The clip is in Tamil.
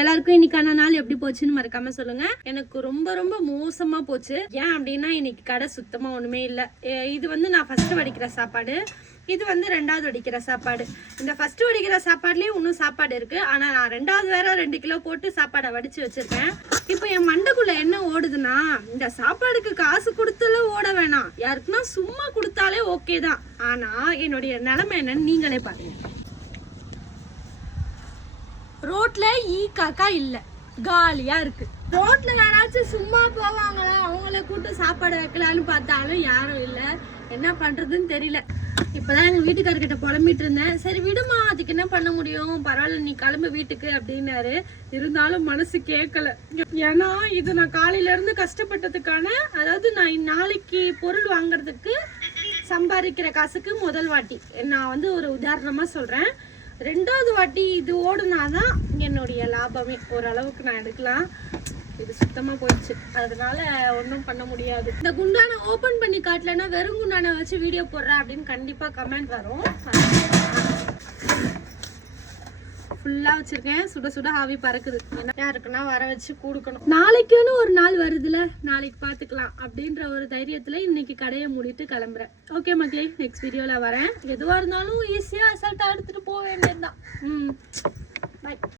எல்லாருக்கும் இன்னைக்கான நாள் எப்படி போச்சுன்னு மறக்காம சொல்லுங்க. எனக்கு ரொம்ப ரொம்ப மோசமா போச்சு. ஏன் அப்படின்னா இன்னைக்கு கடை சுத்தமா ஒண்ணுமே இல்லை. இது வந்து நான் ஃபர்ஸ்ட் வடிக்கிற சாப்பாடு, இது வந்து ரெண்டாவது வடிக்கிற சாப்பாடு. இந்த ஃபர்ஸ்ட் வடிக்கிற சாப்பாடுலயே இன்னும் சாப்பாடு இருக்கு. ஆனா நான் ரெண்டாவது வேற 2 கிலோ போட்டு சாப்பாடை வடிச்சு வச்சிருக்கேன். இப்போ என் மண்டைக்குள்ள என்ன ஓடுதுன்னா, இந்த சாப்பாடுக்கு காசு கொடுத்தாலும் ஓட வேணாம், யாருக்குன்னா சும்மா கொடுத்தாலே ஓகே தான். ஆனா என்னுடைய நிலைமை என்னன்னு நீங்களே பாருங்க. ரோட்ல ஈ காக்கா இல்ல, காலியா இருக்கு. ரோட்ல யாராச்சும் சும்மா போவாங்களா, அவங்கள கூட்டு சாப்பாடு வைக்கலான்னு பார்த்தாலும் யாரும் இல்ல. என்ன பண்றதுன்னு தெரியல. இப்பதான் எங்க வீட்டுக்காரர்கிட்ட புலம்பிட்டு இருந்தேன். சரி விடுமா, அதுக்கு என்ன பண்ண முடியும், பரவாயில்ல நீ கிளம்பு வீட்டுக்கு அப்படின்னாரு. இருந்தாலும் மனசு கேட்கல. ஏன்னா இது நான் காலையில இருந்து கஷ்டப்பட்டதுக்கான, அதாவது நான் நாளைக்கு பொருள் வாங்குறதுக்கு சம்பாதிக்கிற காசுக்கு முதல் வாட்டி நான் வந்து ஒரு உதாரணமா சொல்றேன். ரெண்டாவது வாட்டி இது ஓடுனாதான் என்னுடைய லாபமே ஓரளவுக்கு நான் எடுக்கலாம். இது சுத்தமா போயிடுச்சு, அதனால ஒன்றும் பண்ண முடியாது. இந்த குண்டானை ஓபன் பண்ணி காட்டலன்னா வெறும் குண்டானை வச்சு வீடியோ போடுறேன் அப்படின்னு கண்டிப்பா கமெண்ட் வரும். ஃபுல்லா வச்சிருக்கேன், சுட சுட ஆவி பறக்குது. யாருக்குன்னா வர வச்சு கொடுக்கணும். நாளைக்குன்னு ஒரு நாள் வருதுல, நாளைக்கு பாத்துக்கலாம் அப்படின்ற ஒரு தைரியத்துல இன்னைக்கு கடையை மூடிட்டு கிளம்புறேன். ஓகே மக்களே, நெக்ஸ்ட் வீடியோல வரேன். எதுவா இருந்தாலும் ஈஸியா அசால்ட்டா எடுத்துட்டு போக வேண்டியதுதான். பாய்.